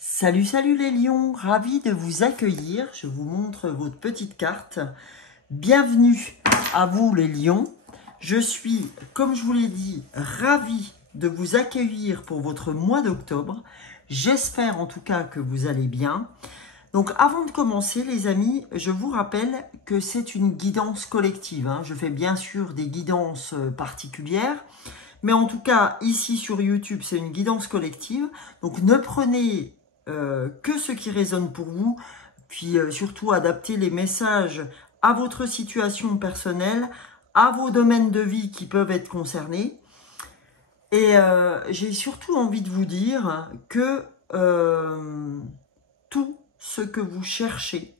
Salut, salut les lions, ravi de vous accueillir. Je vous montre votre petite carte. Bienvenue à vous les lions. Je suis, comme je vous l'ai dit, ravi de vous accueillir pour votre mois d'octobre. J'espère en tout cas que vous allez bien. Donc avant de commencer les amis, je vous rappelle que c'est une guidance collective. Je fais bien sûr des guidances particulières. Mais en tout cas, ici sur YouTube, c'est une guidance collective. Donc ne prenez que ce qui résonne pour vous, puis surtout adaptez les messages à votre situation personnelle, à vos domaines de vie qui peuvent être concernés. Et j'ai surtout envie de vous dire que tout ce que vous cherchez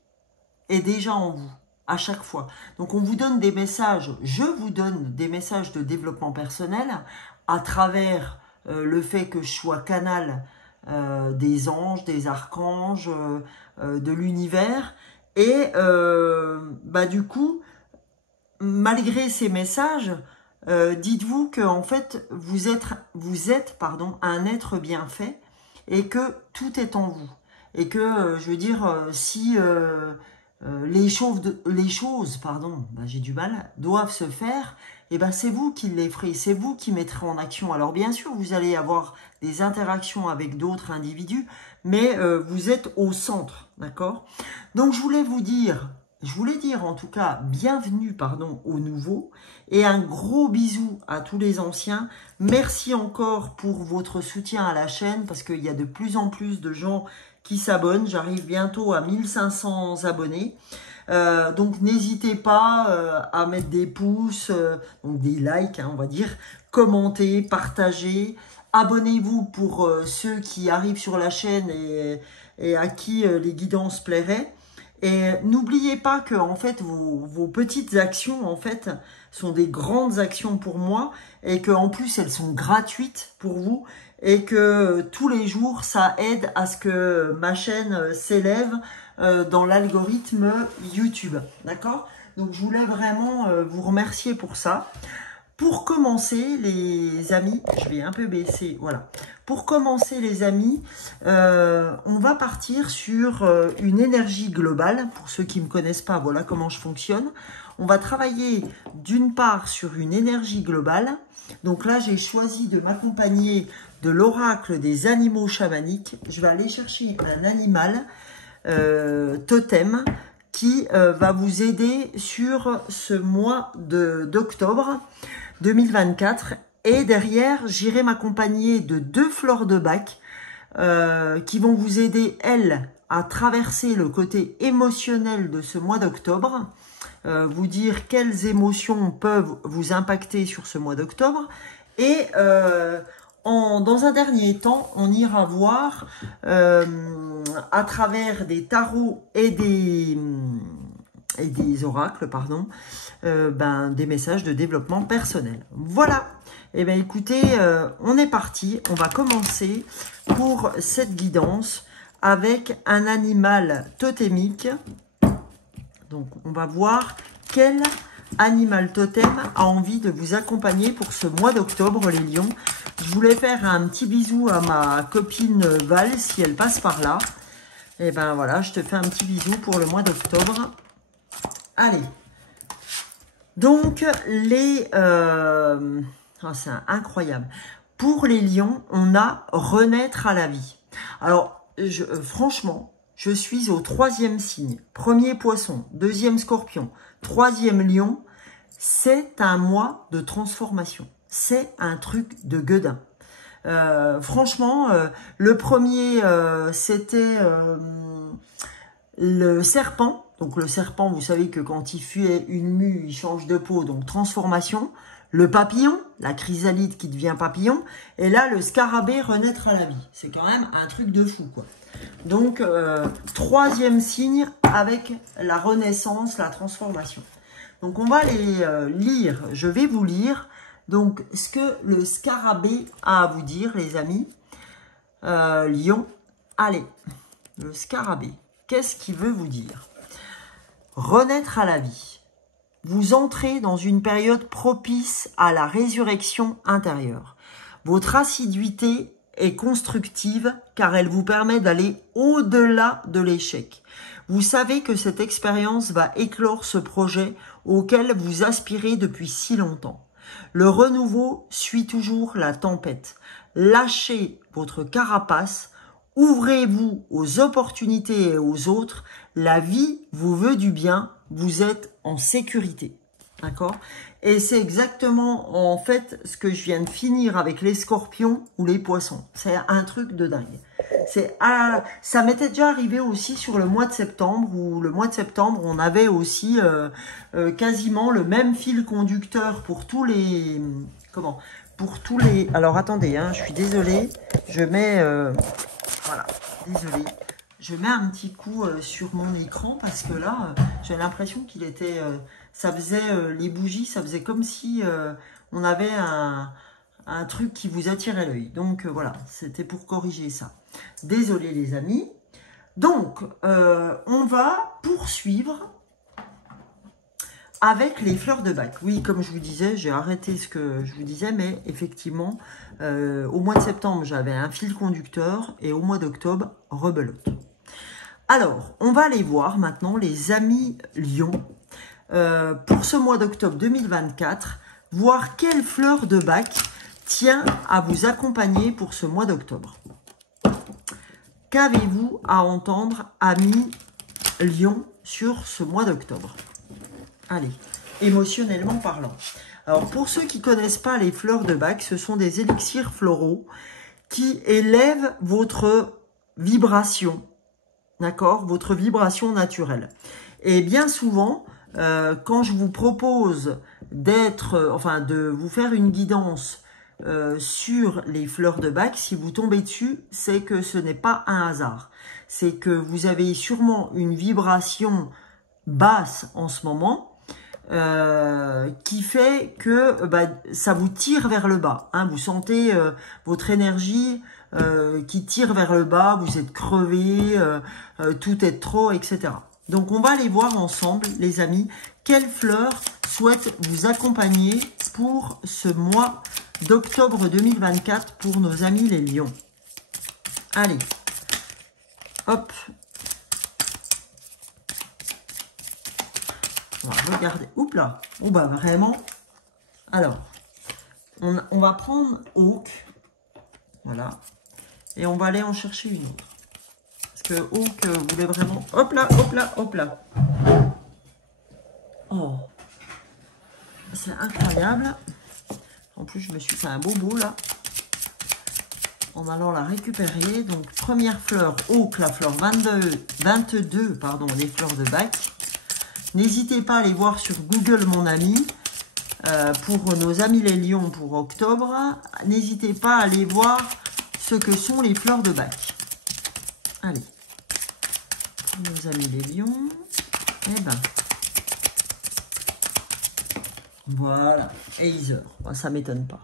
est déjà en vous, à chaque fois. Donc on vous donne des messages, je vous donne des messages de développement personnel à travers le fait que je sois canal des anges, des archanges, de l'univers. Et du coup, malgré ces messages, dites-vous que en fait, vous êtes un être bien fait et que tout est en vous. Et que, je veux dire, si les choses, j'ai du mal, doivent se faire, et c'est vous qui les ferez, c'est vous qui mettrez en action. Alors bien sûr, vous allez avoir des interactions avec d'autres individus, mais vous êtes au centre, d'accord? Donc je voulais dire en tout cas, bienvenue, aux nouveaux, et un gros bisou à tous les anciens. Merci encore pour votre soutien à la chaîne, parce qu'il y a de plus en plus de gens qui s'abonnent. J'arrive bientôt à 1500 abonnés. Donc n'hésitez pas à mettre des pouces, donc des likes, on va dire, commenter, partager. Abonnez-vous pour ceux qui arrivent sur la chaîne et à qui les guidances plairaient. Et n'oubliez pas que en fait vos petites actions en fait sont des grandes actions pour moi et que en plus elles sont gratuites pour vous et que tous les jours ça aide à ce que ma chaîne s'élève dans l'algorithme YouTube, d'accord? Donc je voulais vraiment vous remercier pour ça. Pour commencer les amis, je vais un peu baisser, voilà. Pour commencer les amis, on va partir sur une énergie globale. Pour ceux qui ne me connaissent pas, voilà comment je fonctionne. On va travailler d'une part sur une énergie globale. Donc là, j'ai choisi de m'accompagner de l'oracle des animaux chamaniques. Je vais aller chercher un animal totem qui va vous aider sur ce mois d'octobre 2024. Et derrière, j'irai m'accompagner de 2 fleurs de bac qui vont vous aider, elles, à traverser le côté émotionnel de ce mois d'octobre, vous dire quelles émotions peuvent vous impacter sur ce mois d'octobre. Et dans un dernier temps, on ira voir à travers des tarots et des oracles, des messages de développement personnel. Voilà. Et bien écoutez, on est parti. On va commencer pour cette guidance avec un animal totémique. Donc on va voir quel animal totem a envie de vous accompagner pour ce mois d'octobre, les lions. Je voulais faire un petit bisou à ma copine Val si elle passe par là. Et ben voilà, je te fais un petit bisou pour le mois d'octobre. Allez. Donc c'est incroyable. Pour les lions, on a renaître à la vie. Alors, franchement, je suis au 3e signe. 1er poisson, 2e scorpion, 3e lion. C'est un mois de transformation. C'est un truc de gueudin. Franchement, le premier, c'était le serpent. Donc le serpent, vous savez que quand il fuit une mue, il change de peau, donc transformation. Le papillon, la chrysalide qui devient papillon. Et là, le scarabée, renaître à la vie. C'est quand même un truc de fou, quoi. Donc, 3e signe avec la renaissance, la transformation. Donc, on va les lire. Je vais vous lire donc ce que le scarabée a à vous dire, les amis. Lion, allez, le scarabée, qu'est-ce qu'il veut vous dire? Renaître à la vie. Vous entrez dans une période propice à la résurrection intérieure. Votre assiduité est constructive car elle vous permet d'aller au-delà de l'échec. Vous savez que cette expérience va éclore ce projet auquel vous aspirez depuis si longtemps. Le renouveau suit toujours la tempête. Lâchez votre carapace, ouvrez-vous aux opportunités et aux autres. La vie vous veut du bien, vous êtes en sécurité. D'accord? Et c'est exactement en fait ce que je viens de finir avec les scorpions ou les poissons. C'est un truc de dingue. Ça m'était déjà arrivé aussi sur le mois de septembre, où le mois de septembre, on avait aussi quasiment le même fil conducteur pour tous les... Comment? Pour tous les... Alors attendez, hein, je suis désolée, je mets... voilà, désolée. Je mets un petit coup sur mon écran parce que là, j'ai l'impression qu'il était... ça faisait les bougies, ça faisait comme si on avait un truc qui vous attirait l'œil. Donc voilà, c'était pour corriger ça. Désolé les amis. Donc, on va poursuivre avec les fleurs de bac. Oui, comme je vous disais, j'ai arrêté ce que je vous disais, mais effectivement, au mois de septembre, j'avais un fil conducteur et au mois d'octobre, rebelote. Alors, on va aller voir maintenant les amis Lion. Pour ce mois d'octobre 2024, voir quelle fleur de bac tient à vous accompagner pour ce mois d'octobre. Qu'avez-vous à entendre, amis Lion, sur ce mois d'octobre? Allez, émotionnellement parlant. Alors, pour ceux qui ne connaissent pas les fleurs de bac, ce sont des élixirs floraux qui élèvent votre vibration, d'accord? Votre vibration naturelle. Et bien souvent, quand je vous propose de vous faire une guidance sur les fleurs de bac, si vous tombez dessus, c'est que ce n'est pas un hasard. C'est que vous avez sûrement une vibration basse en ce moment, qui fait que ça vous tire vers le bas. Hein. Vous sentez votre énergie qui tire vers le bas, vous êtes crevé, tout est trop, etc. Donc, on va aller voir ensemble, les amis, quelles fleurs souhaitent vous accompagner pour ce mois d'octobre 2024 pour nos amis les lions. Allez, hop. On va regarder. Oups là. Oh bah vraiment. Alors, on va prendre Hawk. Voilà. Et on va aller en chercher une autre. Parce que Hawk voulait vraiment... Hop là, hop là, hop là. Oh. C'est incroyable. En plus, je me suis fait un bobo là. En allant la récupérer. Donc, première fleur, Hawk, la fleur 22, pardon, les fleurs de bac. N'hésitez pas à aller voir sur Google, mon ami, pour nos amis les lions pour octobre. N'hésitez pas à aller voir ce que sont les fleurs de bac. Allez, pour nos amis les lions, eh ben, voilà, Aether, ça m'étonne pas.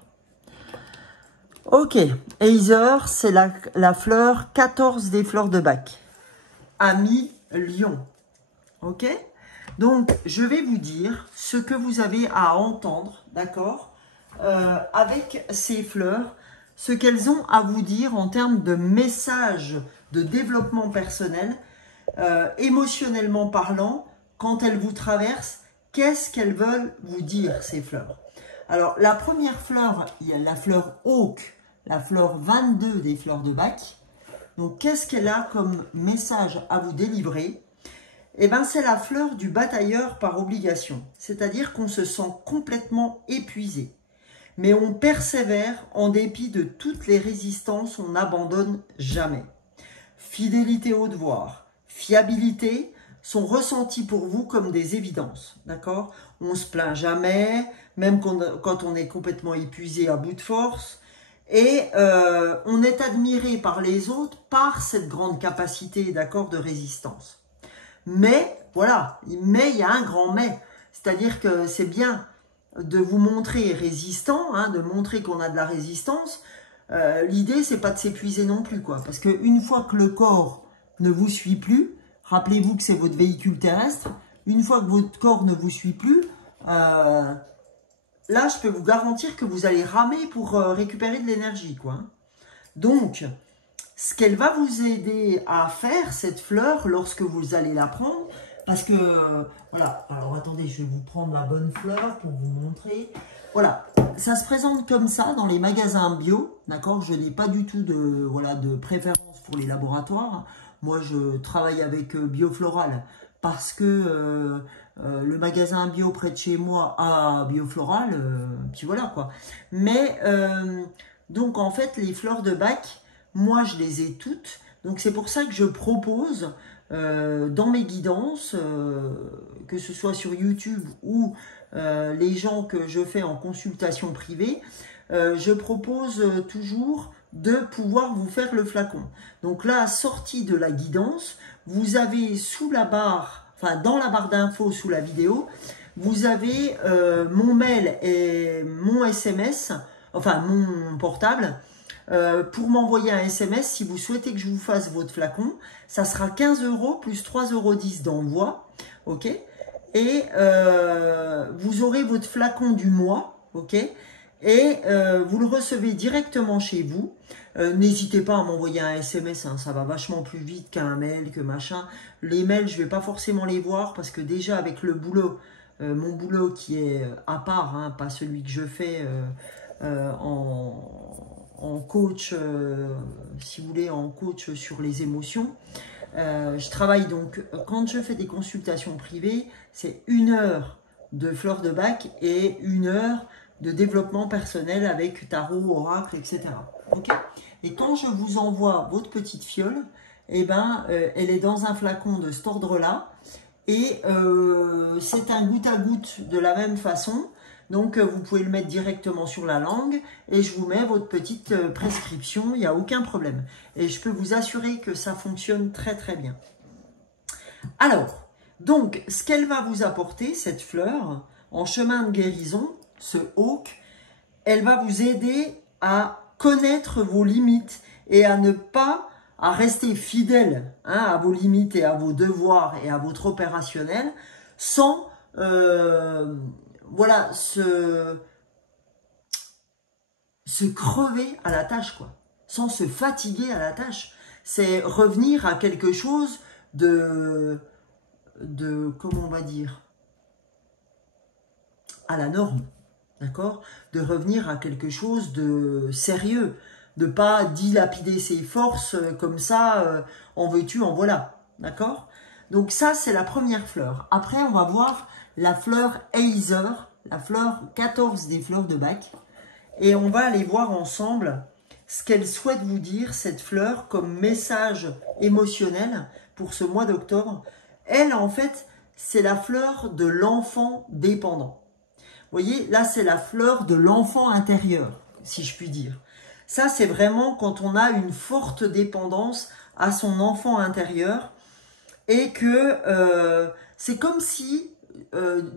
Ok, Aether, c'est la fleur 14 des fleurs de bac. Ami lion, ok? Donc, je vais vous dire ce que vous avez à entendre, d'accord, avec ces fleurs, ce qu'elles ont à vous dire en termes de messages de développement personnel, émotionnellement parlant, quand elles vous traversent, qu'est-ce qu'elles veulent vous dire, ces fleurs? Alors, la première fleur, il y a la fleur Hawk, la fleur 22 des fleurs de bac. Donc, qu'est-ce qu'elle a comme message à vous délivrer? Eh bien, c'est la fleur du batailleur par obligation. C'est-à-dire qu'on se sent complètement épuisé. Mais on persévère en dépit de toutes les résistances, on n'abandonne jamais. Fidélité au devoir, fiabilité sont ressentis pour vous comme des évidences. D'accord? On se plaint jamais, même quand on est complètement épuisé à bout de force. Et on est admiré par les autres par cette grande capacité, d'accord, de résistance. Mais, voilà, mais il y a un grand mais. C'est-à-dire que c'est bien de vous montrer résistant, hein, de montrer qu'on a de la résistance. L'idée, c'est pas de s'épuiser non plus, quoi. Parce qu'une fois que le corps ne vous suit plus, rappelez-vous que c'est votre véhicule terrestre, une fois que votre corps ne vous suit plus, là, je peux vous garantir que vous allez ramer pour récupérer de l'énergie, quoi. Donc, ce qu'elle va vous aider à faire, cette fleur, lorsque vous allez la prendre, parce que, voilà, alors attendez, je vais vous prendre la bonne fleur pour vous montrer. Voilà, ça se présente comme ça dans les magasins bio, d'accord? Je n'ai pas du tout de, voilà, de préférence pour les laboratoires. Moi, je travaille avec Biofloral parce que le magasin bio près de chez moi a Biofloral, puis voilà quoi. Mais, donc en fait, les fleurs de bac, moi, je les ai toutes. Donc, c'est pour ça que je propose dans mes guidances, que ce soit sur YouTube ou les gens que je fais en consultation privée, je propose toujours de pouvoir vous faire le flacon. Donc là, sortie de la guidance, vous avez sous la barre, enfin dans la barre d'infos sous la vidéo, vous avez mon mail et mon SMS, enfin mon portable, pour m'envoyer un SMS si vous souhaitez que je vous fasse votre flacon. Ça sera 15 € plus 3,10 € d'envoi, ok? Et vous aurez votre flacon du mois, ok? Et vous le recevez directement chez vous. N'hésitez pas à m'envoyer un SMS, hein, ça va vachement plus vite qu'un mail, que machin. Les mails, je ne vais pas forcément les voir parce que déjà avec le boulot, mon boulot qui est à part, hein, pas celui que je fais en coach, si vous voulez, en coach sur les émotions. Je travaille donc, quand je fais des consultations privées, c'est 1 heure de fleurs de bac et 1 heure de développement personnel avec tarot, oracle, etc. Okay, et quand je vous envoie votre petite fiole, eh ben, elle est dans un flacon de cet ordre-là. Et c'est un goutte à goutte de la même façon. Donc, vous pouvez le mettre directement sur la langue et je vous mets votre petite prescription, il n'y a aucun problème. Et je peux vous assurer que ça fonctionne très très bien. Alors, donc, ce qu'elle va vous apporter, cette fleur, en chemin de guérison, ce hawk, elle va vous aider à connaître vos limites et à ne pas, à rester fidèle, hein, à vos limites et à vos devoirs et à votre opérationnel sans... voilà, se crever à la tâche, quoi, sans se fatiguer à la tâche. C'est revenir à quelque chose de comment on va dire, à la norme, d'accord? De revenir à quelque chose de sérieux, de pas dilapider ses forces comme ça, en veux-tu, en voilà, d'accord? Donc ça, c'est la première fleur. Après, on va voir la fleur Hazer, la fleur 14 des fleurs de bac. Et on va aller voir ensemble ce qu'elle souhaite vous dire, cette fleur, comme message émotionnel pour ce mois d'octobre. Elle, en fait, c'est la fleur de l'enfant dépendant. Vous voyez, là, c'est la fleur de l'enfant intérieur, si je puis dire. Ça, c'est vraiment quand on a une forte dépendance à son enfant intérieur et que c'est comme si,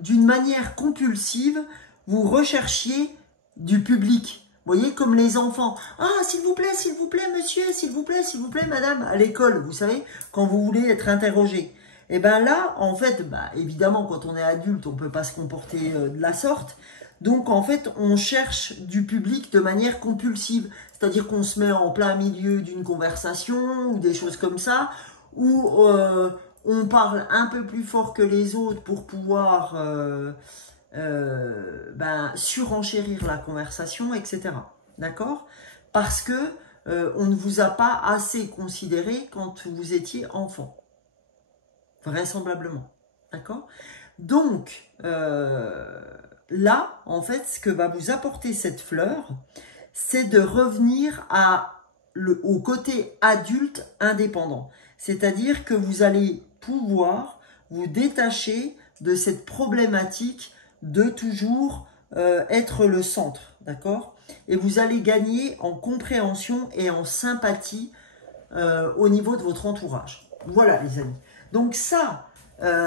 d'une manière compulsive, vous recherchiez du public. Vous voyez, comme les enfants. « Ah, s'il vous plaît, monsieur, s'il vous plaît, madame », à l'école, vous savez, quand vous voulez être interrogé. Et bien là, en fait, bah, évidemment, quand on est adulte, on ne peut pas se comporter de la sorte. Donc, en fait, on cherche du public de manière compulsive. C'est-à-dire qu'on se met en plein milieu d'une conversation ou des choses comme ça, où on parle un peu plus fort que les autres pour pouvoir surenchérir la conversation, etc. D'accord? Parce que on ne vous a pas assez considéré quand vous étiez enfant. Vraisemblablement. D'accord? Donc, là, en fait, ce que va vous apporter cette fleur, c'est de revenir au côté adulte indépendant. C'est-à-dire que vous allez pouvoir vous détacher de cette problématique de toujours être le centre. D'accord? Et vous allez gagner en compréhension et en sympathie au niveau de votre entourage. Voilà, les amis. Donc ça,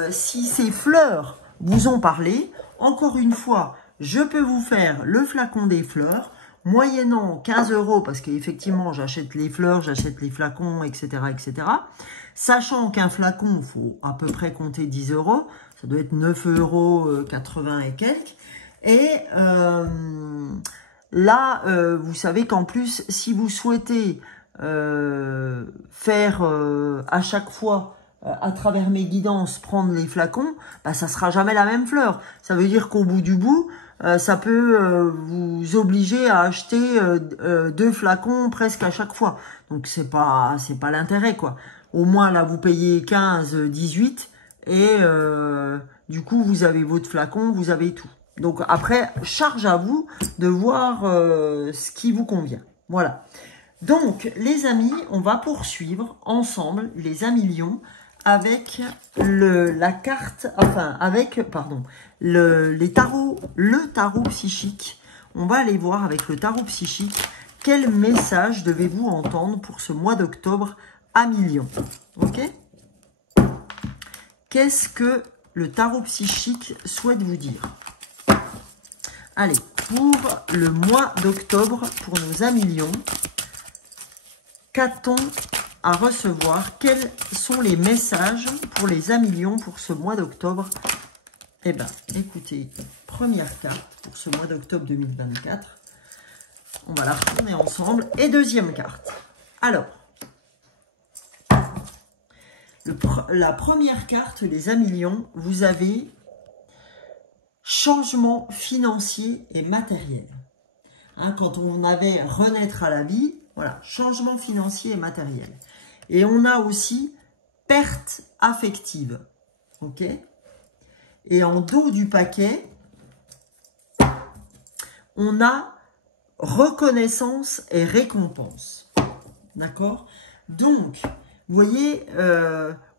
si ces fleurs vous ont parlé, encore une fois, je peux vous faire le flacon des fleurs, moyennant 15 € parce qu'effectivement, j'achète les fleurs, j'achète les flacons, etc., etc. Sachant qu'un flacon, il faut à peu près compter 10 €, ça doit être 9,80 € et quelques. Et là, vous savez qu'en plus, si vous souhaitez faire à chaque fois, à travers mes guidances, prendre les flacons, bah, ça sera jamais la même fleur. Ça veut dire qu'au bout du bout, ça peut vous obliger à acheter 2 flacons presque à chaque fois. Donc c'est pas l'intérêt, quoi. Au moins là vous payez 15, 18 et du coup vous avez votre flacon, vous avez tout. Donc après, charge à vous de voir ce qui vous convient. Voilà. Donc les amis, on va poursuivre ensemble les amilions avec la carte, enfin avec, pardon, le tarot psychique. On va aller voir avec le tarot psychique quel message devez-vous entendre pour ce mois d'octobre à millions. Ok? Qu'est-ce que le tarot psychique souhaite vous dire? Allez, pour le mois d'octobre, pour nos amilions, qu'a-t-on à recevoir? Quels sont les messages pour les amilions pour ce mois d'octobre? Eh bien, écoutez, première carte pour ce mois d'octobre 2024. On va la retourner ensemble. Et deuxième carte. Alors, la première carte, les amilions, vous avez changement financier et matériel. Hein, quand on avait renaître à la vie, voilà, changement financier et matériel. Et on a aussi perte affective. Ok? Et en dos du paquet, on a reconnaissance et récompense. D'accord? Donc, vous voyez,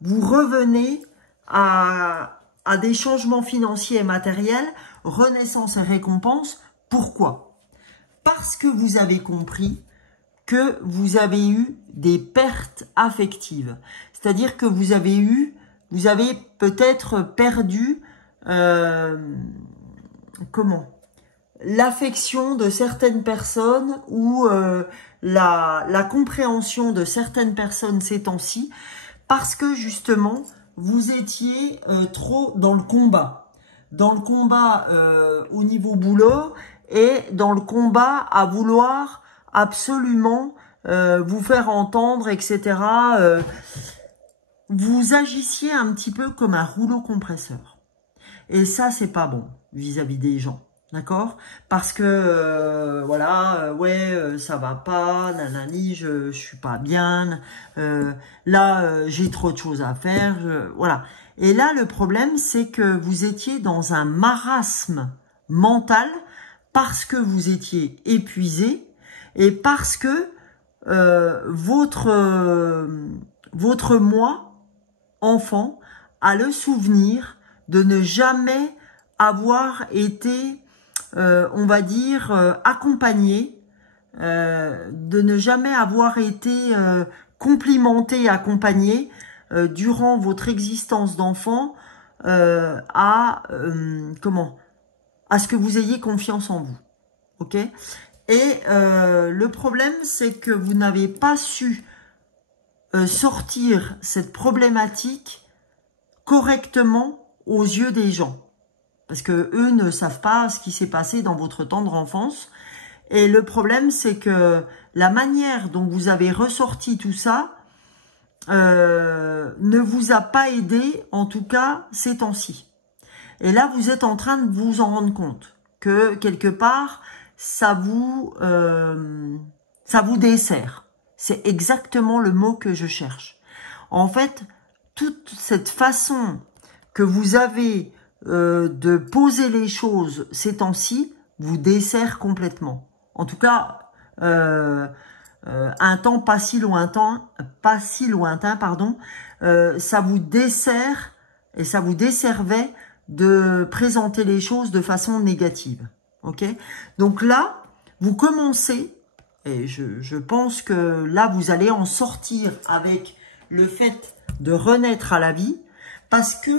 vous revenez à des changements financiers et matériels, renaissance et récompense. Pourquoi? Parce que vous avez compris que vous avez eu des pertes affectives. C'est-à-dire que vous avez peut-être perdu, l'affection de certaines personnes ou la compréhension de certaines personnes ces temps-ci, parce que justement, vous étiez trop dans le combat. Dans le combat au niveau boulot et dans le combat à vouloir absolument vous faire entendre, etc. Vous agissiez un petit peu comme un rouleau compresseur. Et ça, c'est pas bon vis-à-vis des gens. D'accord? Parce que, voilà, ça va pas, nanani, je suis pas bien, là, j'ai trop de choses à faire, voilà. Et là, le problème, c'est que vous étiez dans un marasme mental parce que vous étiez épuisé et parce que votre moi, enfant, a le souvenir de ne jamais avoir été, on va dire, accompagné, de ne jamais avoir été complimenté, accompagné durant votre existence d'enfant à ce que vous ayez confiance en vous. Ok? Et le problème, c'est que vous n'avez pas su sortir cette problématique correctement aux yeux des gens. Parce que eux ne savent pas ce qui s'est passé dans votre tendre enfance. Et le problème, c'est que la manière dont vous avez ressorti tout ça ne vous a pas aidé, en tout cas, ces temps-ci. Et là, vous êtes en train de vous en rendre compte que, quelque part, ça vous dessert. C'est exactement le mot que je cherche. En fait, toute cette façon que vous avez de poser les choses ces temps-ci vous dessert complètement. En tout cas, un temps pas si lointain, pardon, ça vous dessert et ça vous desservait de présenter les choses de façon négative. Ok? Donc là, vous commencez, et je pense que là, vous allez en sortir avec le fait de renaître à la vie, parce que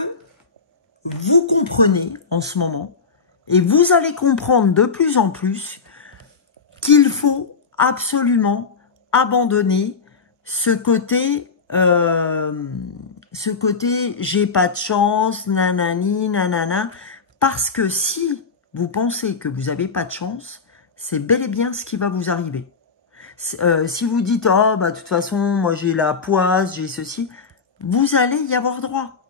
vous comprenez en ce moment, et vous allez comprendre de plus en plus qu'il faut absolument abandonner ce côté j'ai pas de chance, nanani, nanana, parce que si vous pensez que vous n'avez pas de chance, c'est bel et bien ce qui va vous arriver. Si vous dites, oh, bah, de toute façon, moi, j'ai la poisse, j'ai ceci, vous allez y avoir droit.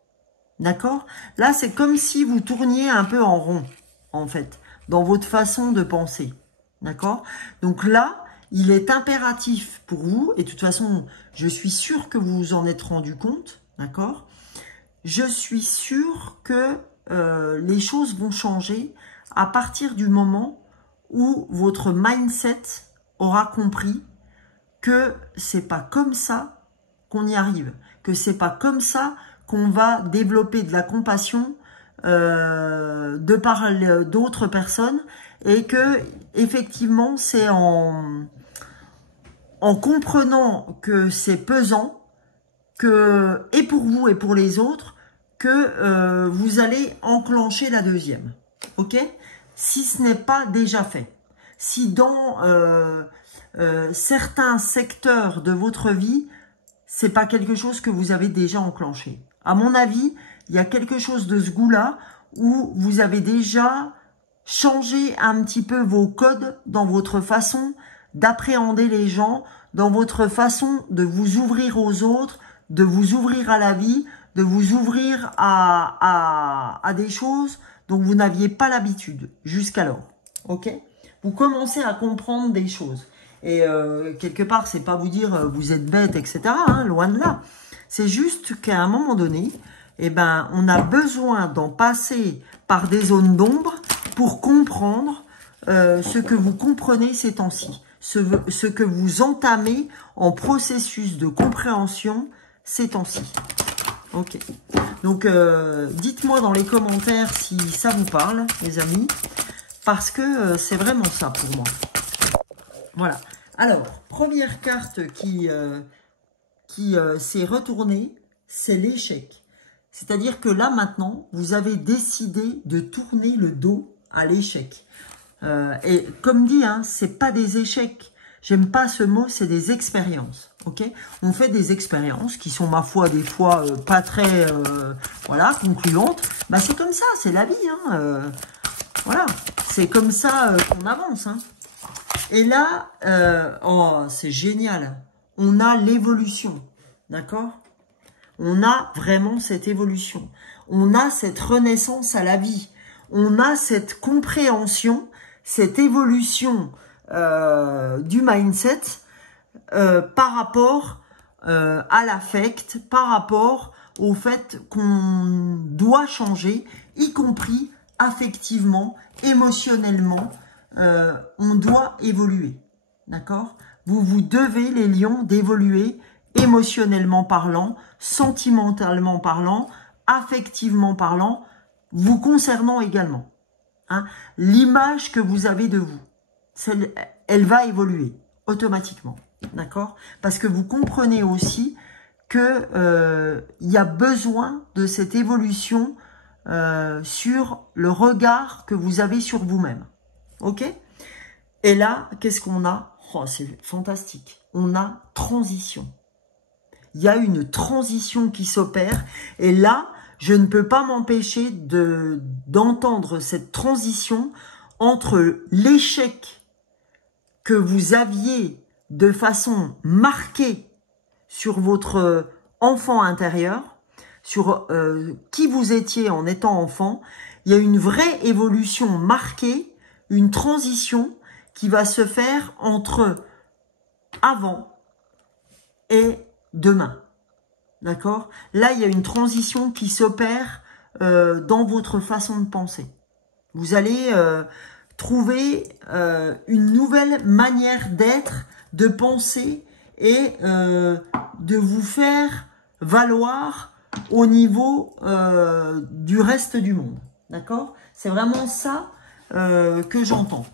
D'accord? Là, c'est comme si vous tourniez un peu en rond, en fait, dans votre façon de penser. D'accord? Donc là, il est impératif pour vous, et de toute façon, je suis sûr que vous vous en êtes rendu compte, d'accord? Je suis sûr que les choses vont changer à partir du moment où votre mindset aura compris que c'est pas comme ça qu'on y arrive, que c'est pas comme ça qu'on va développer de la compassion de par d'autres personnes, et que effectivement c'est en comprenant que c'est pesant, que et pour vous et pour les autres, que vous allez enclencher la deuxième. Ok? Si ce n'est pas déjà fait. Si dans certains secteurs de votre vie, c'est pas quelque chose que vous avez déjà enclenché. À mon avis, il y a quelque chose de ce goût-là où vous avez déjà changé un petit peu vos codes dans votre façon d'appréhender les gens, dans votre façon de vous ouvrir aux autres, de vous ouvrir à la vie, de vous ouvrir à des choses dont vous n'aviez pas l'habitude jusqu'alors. Ok? Vous commencez à comprendre des choses. Et quelque part, c'est pas vous dire vous êtes bête, etc. Hein, loin de là. C'est juste qu'à un moment donné, eh ben, on a besoin d'en passer par des zones d'ombre pour comprendre ce que vous comprenez ces temps-ci, ce que vous entamez en processus de compréhension ces temps-ci. Ok. Donc, dites-moi dans les commentaires si ça vous parle, les amis, parce que c'est vraiment ça pour moi. Voilà. Alors, première carte qui s'est retournée, c'est l'échec. C'est-à-dire que là, maintenant, vous avez décidé de tourner le dos à l'échec. Et comme dit, hein, c'est pas des échecs. J'aime pas ce mot, c'est des expériences. Ok? On fait des expériences qui sont, ma foi, des fois pas très voilà, concluantes. Bah, c'est comme ça, c'est la vie. Hein, voilà, c'est comme ça qu'on avance. Hein. Et là, oh, c'est génial. On a l'évolution. D'accord? On a vraiment cette évolution. On a cette renaissance à la vie. On a cette compréhension, cette évolution du mindset par rapport à l'affect, par rapport au fait qu'on doit changer, y compris affectivement, émotionnellement, on doit évoluer. D'accord? Vous devez, les lions, d'évoluer émotionnellement parlant, sentimentalement parlant, affectivement parlant, vous concernant également. Hein? L'image que vous avez de vous, elle va évoluer automatiquement. D'accord? Parce que vous comprenez aussi que il y a besoin de cette évolution sur le regard que vous avez sur vous-même. Ok? Et là, qu'est-ce qu'on a? Oh, c'est fantastique. On a transition. Il y a une transition qui s'opère. Et là, je ne peux pas m'empêcher d'entendre cette transition entre l'échec que vous aviez de façon marquée sur votre enfant intérieur, sur qui vous étiez en étant enfant. Il y a une vraie évolution marquée, une transition qui va se faire entre avant et demain. D'accord? Là, il y a une transition qui s'opère dans votre façon de penser. Vous allez trouver une nouvelle manière d'être, de penser et de vous faire valoir au niveau du reste du monde. D'accord? C'est vraiment ça que j'entends.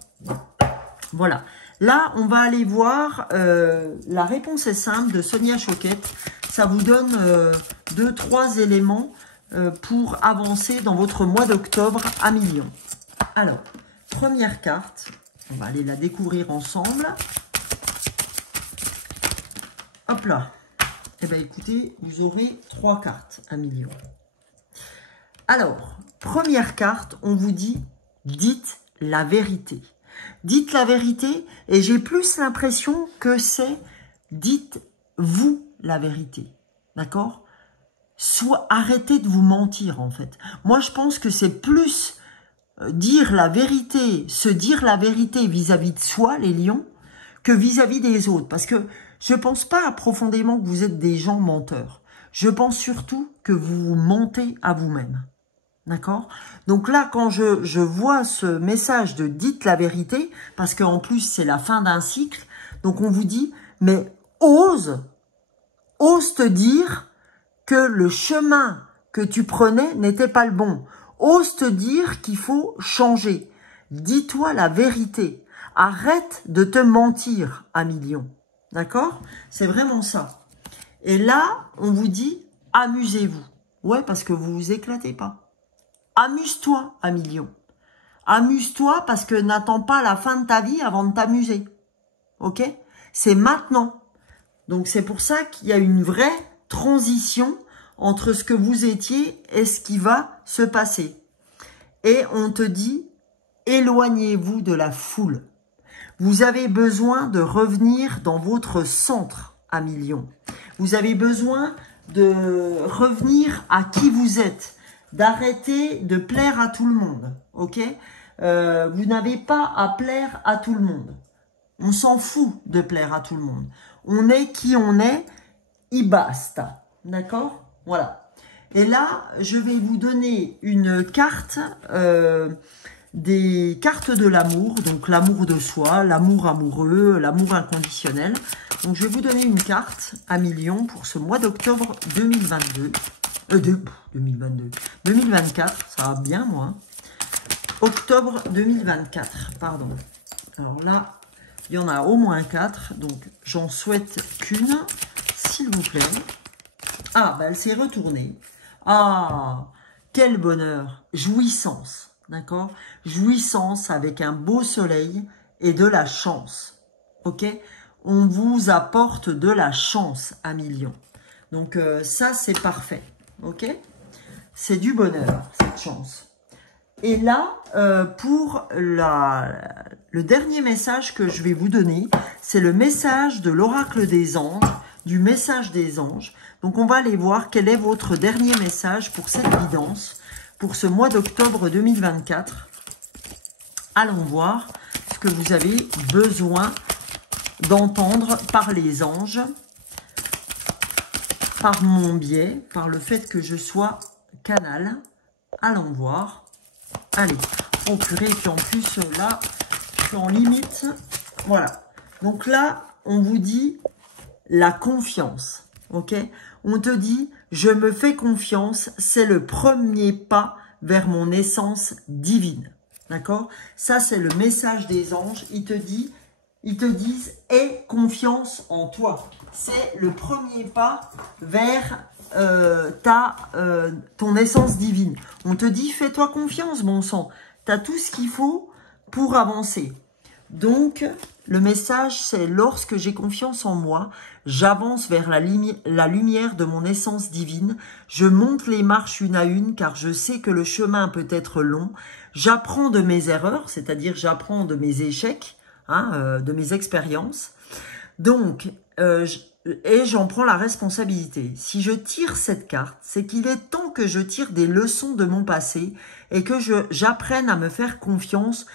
Voilà. Là, on va aller voir la réponse est simple de Sonia Choquette. Ça vous donne 2-3 éléments pour avancer dans votre mois d'octobre à million. Alors, première carte, on va aller la découvrir ensemble. Hop là. Eh bien, écoutez, vous aurez 3 cartes à million. Alors, première carte, on vous dit, dites la vérité. Dites la vérité et j'ai plus l'impression que c'est dites-vous la vérité. D'accord? Soit arrêtez de vous mentir en fait. Moi je pense que c'est plus dire la vérité, se dire la vérité vis-à-vis de soi, les lions, que vis-à-vis des autres. Parce que je pense pas profondément que vous êtes des gens menteurs. Je pense surtout que vous vous mentez à vous-même. D'accord? Donc là, quand je vois ce message de dites la vérité, parce qu'en plus c'est la fin d'un cycle, donc on vous dit, mais ose te dire que le chemin que tu prenais n'était pas le bon. Ose te dire qu'il faut changer. Dis-toi la vérité. Arrête de te mentir à millions. D'accord? C'est vraiment ça. Et là, on vous dit, amusez-vous. Ouais, parce que vous vous éclatez pas. Amuse-toi à millions. Amuse-toi parce que n'attends pas la fin de ta vie avant de t'amuser. Ok? C'est maintenant. Donc c'est pour ça qu'il y a une vraie transition entre ce que vous étiez et ce qui va se passer. Et on te dit, éloignez-vous de la foule. Vous avez besoin de revenir dans votre centre à millions. Vous avez besoin de revenir à qui vous êtes, d'arrêter de plaire à tout le monde. Ok? Vous n'avez pas à plaire à tout le monde. On s'en fout de plaire à tout le monde. On est qui on est, y basta. D'accord? Voilà. Et là, je vais vous donner une carte, des cartes de l'amour. Donc, l'amour de soi, l'amour amoureux, l'amour inconditionnel. Donc, je vais vous donner une carte à millions pour ce mois d'octobre 2022. 2024, ça va bien, moi. Octobre 2024, pardon. Alors là, il y en a au moins 4, donc j'en souhaite qu'une, s'il vous plaît. Ah, bah elle s'est retournée. Ah, quel bonheur. Jouissance, d'accord? Jouissance avec un beau soleil et de la chance, ok? On vous apporte de la chance à millions. Donc ça, c'est parfait, ok? C'est du bonheur, cette chance. Et là, pour le dernier message que je vais vous donner, c'est le message de l'oracle des anges, du message des anges. Donc, on va aller voir quel est votre dernier message pour cette guidance, pour ce mois d'octobre 2024. Allons voir ce que vous avez besoin d'entendre par les anges, par mon biais, par le fait que je sois canal. Allons voir. Allez, oh purée, puis en plus, là, je suis en limite. Voilà. Donc là, on vous dit la confiance, ok? On te dit, je me fais confiance, c'est le premier pas vers mon essence divine, d'accord? Ça, c'est le message des anges. Ils te disent, aie confiance en toi. C'est le premier pas vers ton essence divine. On te dit, fais-toi confiance, bon sang. Tu as tout ce qu'il faut pour avancer. Donc, le message, c'est lorsque j'ai confiance en moi, j'avance vers la lumière de mon essence divine. Je monte les marches une à une, car je sais que le chemin peut être long. J'apprends de mes erreurs, c'est-à-dire j'apprends de mes échecs, hein, de mes expériences. Donc, et j'en prends la responsabilité. Si je tire cette carte, c'est qu'il est temps que je tire des leçons de mon passé et que j'apprenne à me faire confiance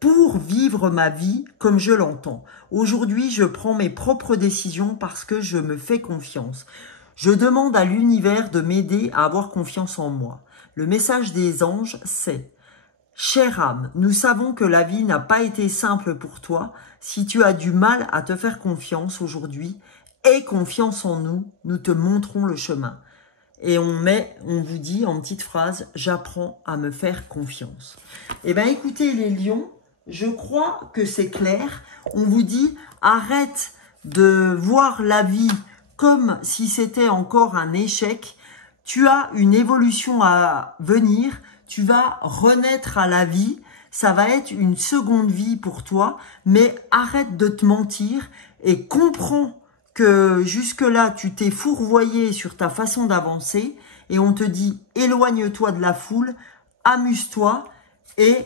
pour vivre ma vie comme je l'entends. Aujourd'hui, je prends mes propres décisions parce que je me fais confiance. Je demande à l'univers de m'aider à avoir confiance en moi. Le message des anges, c'est « Chère âme, nous savons que la vie n'a pas été simple pour toi. Si tu as du mal à te faire confiance aujourd'hui, aie confiance en nous, nous te montrons le chemin. » Et on vous dit en petite phrase, j'apprends à me faire confiance. Eh bien, écoutez les lions, je crois que c'est clair. On vous dit, arrête de voir la vie comme si c'était encore un échec. Tu as une évolution à venir, tu vas renaître à la vie. Ça va être une seconde vie pour toi, mais arrête de te mentir et comprends que jusque-là, tu t'es fourvoyé sur ta façon d'avancer et on te dit éloigne-toi de la foule, amuse-toi et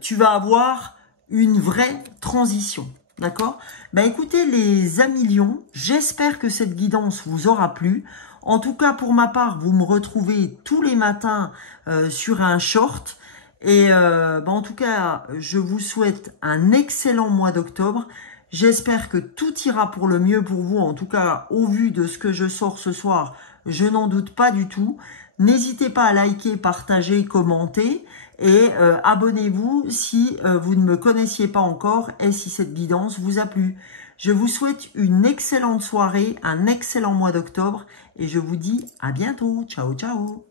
tu vas avoir une vraie transition. D'accord? Ben écoutez les amis lions, j'espère que cette guidance vous aura plu. En tout cas, pour ma part, vous me retrouvez tous les matins sur un short. Et en tout cas, je vous souhaite un excellent mois d'octobre. J'espère que tout ira pour le mieux pour vous. En tout cas, au vu de ce que je sors ce soir, je n'en doute pas du tout. N'hésitez pas à liker, partager, commenter. Et abonnez-vous si vous ne me connaissiez pas encore et si cette guidance vous a plu. Je vous souhaite une excellente soirée, un excellent mois d'octobre et je vous dis à bientôt. Ciao, ciao.